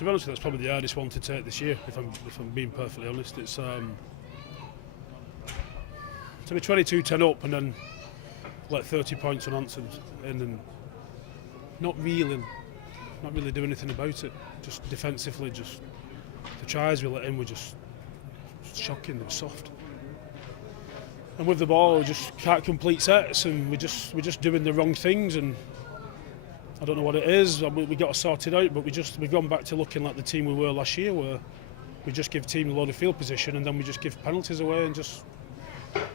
To be honest, that's probably the hardest one to take this year. If I'm being perfectly honest, it's to be 22-10 up and then let 30 points unanswered in and not really do anything about it. Just defensively, just the tries we let in were just shocking. They were soft. And with the ball, we just can't complete sets, and we're just doing the wrong things. And I don't know what it is. We got to sort it out, but we've gone back to looking like the team we were last year, where we just give team a load of field position, and then we just give penalties away, and just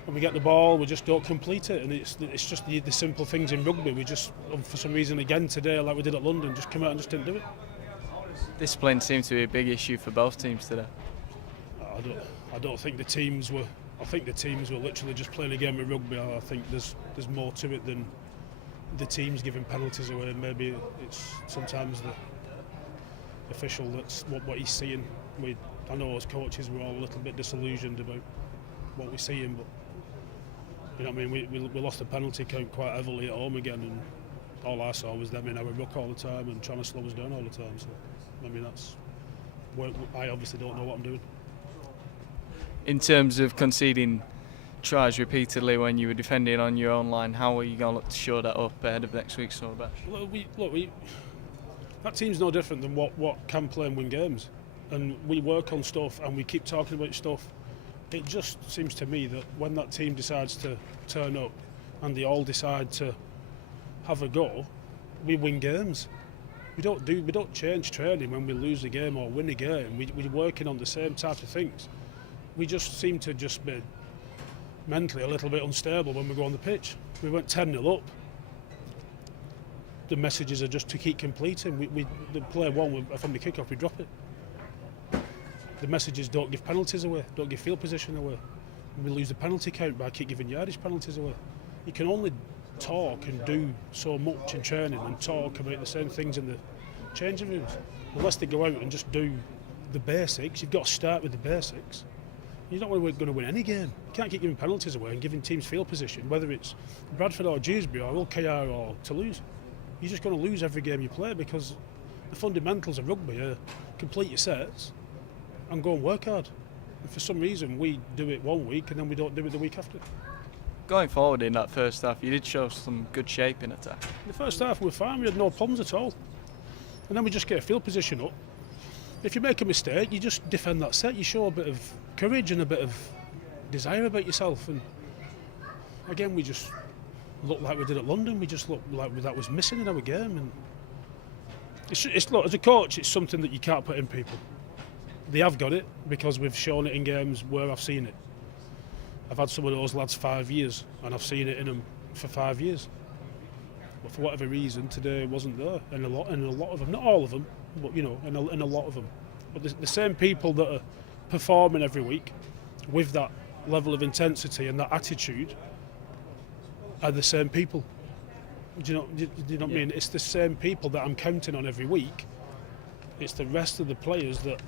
when we get the ball, we just don't complete it. And it's just the simple things in rugby. We just, for some reason, again today, like we did at London, just come out and just didn't do it. Discipline seems to be a big issue for both teams today. I don't think the teams were. I think the teams were literally just playing a game of rugby. I think there's more to it than the teams giving penalties away. Maybe it's sometimes the official that's what he's seeing. I know as coaches we're all a little bit disillusioned about what we're seeing, but you know what I mean. We lost the penalty count quite heavily at home again, and all I saw was them in our ruck all the time and trying to slow us down all the time. So I mean that's. I obviously don't know what I'm doing. In terms of conceding tries repeatedly when you were defending on your own line, how are you going to look to show that up ahead of next week's Summer Bash? That team's no different than what can play and win games, and we work on stuff and we keep talking about stuff. It just seems to me that when that team decides to turn up and they all decide to have a go, we win games. We don't change training when we lose a game or win a game. We're working on the same type of things. We just seem to just be mentally a little bit unstable when we go on the pitch. We went 10-0 up. The messages are just to keep completing. The play one from the kick-off, we drop it. The messages don't give penalties away, don't give field position away. We lose the penalty count by keep giving yardage penalties away. You can only talk and do so much in training and talk about the same things in the changing rooms. Unless they go out and just do the basics, you've got to start with the basics. You're not going to win any game. You can't keep giving penalties away and giving teams field position, whether it's Bradford or Dewsbury or LKR or Toulouse. You're just going to lose every game you play because the fundamentals of rugby are complete your sets and go and work hard. And for some reason, we do it one week and then we don't do it the week after. Going forward in that first half, you did show some good shape in attack. In the first half, we were fine. We had no problems at all. And then we just get a field position up. If you make a mistake, you just defend that set. You show a bit of courage and a bit of desire about yourself. And again, we just looked like we did at London. We just looked like that was missing in our game. And look, as a coach, it's something that you can't put in people. They have got it because we've shown it in games where I've seen it. I've had some of those lads 5 years, and I've seen it in them for 5 years. But for whatever reason, today it wasn't there. And a lot of them, not all of them, but you know, in a lot of them. But the same people that are performing every week with that level of intensity and that attitude are the same people. Do you know what I mean? It's the same people that I'm counting on every week. It's the rest of the players that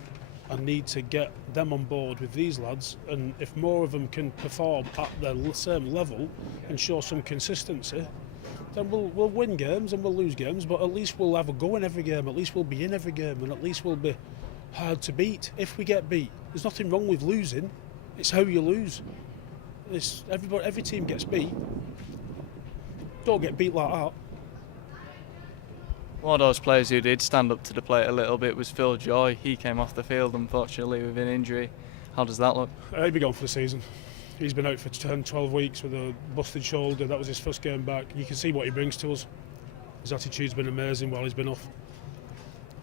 I need to get them on board with these lads, and if more of them can perform at their same level and show some consistency, then we'll win games and we'll lose games, but at least we'll have a go in every game, at least we'll be in every game, and at least we'll be hard to beat if we get beat. There's nothing wrong with losing, it's how you lose. Every team gets beat. Don't get beat like that. One of those players who did stand up to the plate a little bit was Phil Joy. He came off the field, unfortunately, with an injury. How does that look? He'll be gone for the season. He's been out for 10, 12 weeks with a busted shoulder. That was his first game back. You can see what he brings to us. His attitude's been amazing while he's been off.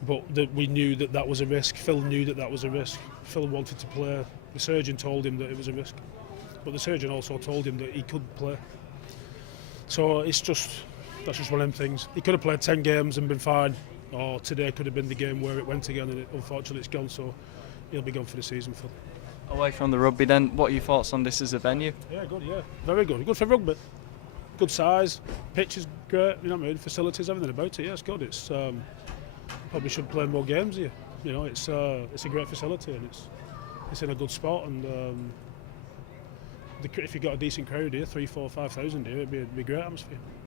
But we knew that was a risk. Phil knew that was a risk. Phil wanted to play. The surgeon told him that it was a risk. But the surgeon also told him that he could play. So that's just one of them things. He could have played 10 games and been fine, or today could have been the game where it went again, and unfortunately it's gone, so he'll be gone for the season, Phil. Away from the rugby then, what are your thoughts on this as a venue? Yeah, good, yeah. Very good. Good for rugby. Good size, pitch is great, you know what I mean, facilities, everything about it, yeah, it's good. It's probably should play more games here. You know, it's a great facility and it's in a good spot, and if you've got a decent crowd here, 3,000, 4,000, 5,000 here, it'd be a great atmosphere.